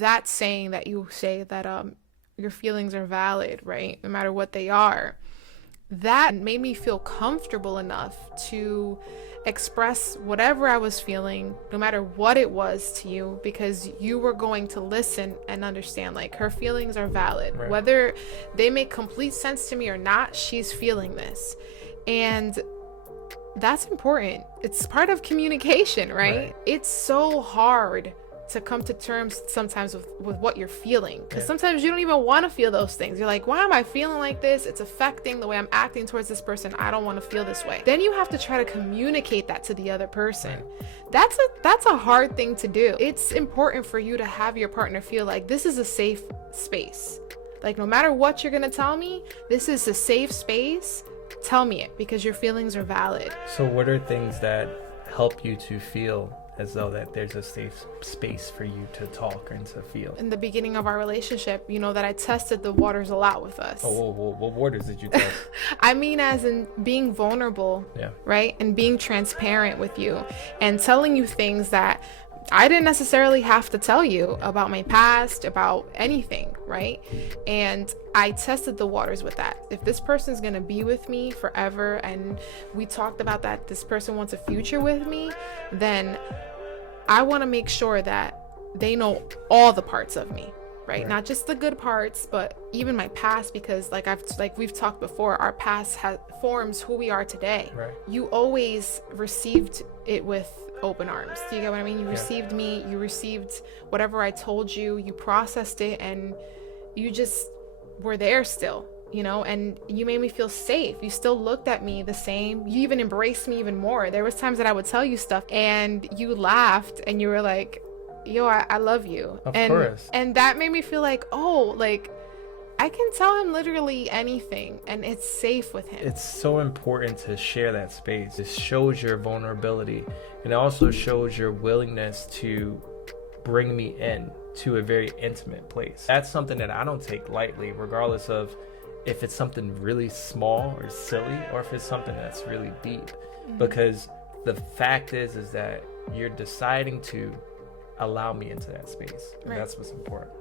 That saying that you say that your feelings are valid, right? No matter what they are. That made me feel comfortable enough to express whatever I was feeling, no matter what it was to you, because you were going to listen and understand, like, her feelings are valid. Right. Whether they make complete sense to me or not, she's feeling this. And that's important. It's part of communication, right? It's so hard to come to terms sometimes with what you're feeling, because sometimes you don't even want to feel those things. You're like, why am I feeling like this? It's affecting the way I'm acting towards this person. I don't want to feel this way. Then you have to try to communicate that to the other person. That's a hard thing to do. It's important for you to have your partner feel like this is a safe space. Like, no matter what you're gonna tell me, this is a safe space. Tell me it, because your feelings are valid. So what are things that help you to feel as though that there's a safe space for you to talk and to feel? In the beginning of our relationship, you know that I tested the waters a lot with us. Oh, what waters did you test? I mean, as in being vulnerable, right? And being transparent with you and telling you things that I didn't necessarily have to tell you about my past, about anything, right? And I tested the waters with that. If this person's gonna be with me forever, and we talked about that this person wants a future with me, then I want to make sure that they know all the parts of me, right? Not just the good parts, but even my past, because like we've talked before, our past forms who we are today. You always received it with open arms. Do you get what I mean? You received me, you received whatever I told you, you processed it, and you just were there still, you know, and you made me feel safe. You still looked at me the same. You even embraced me even more. There was times that I would tell you stuff and you laughed and you were like, yo, I love you. Of course. And that made me feel like, oh, like, I can tell him literally anything and it's safe with him. It's so important to share that space. It shows your vulnerability, and it also shows your willingness to bring me in to a very intimate place. That's something that I don't take lightly, regardless of if it's something really small or silly or if it's something that's really deep. Because the fact is that you're deciding to allow me into that space, and that's what's important.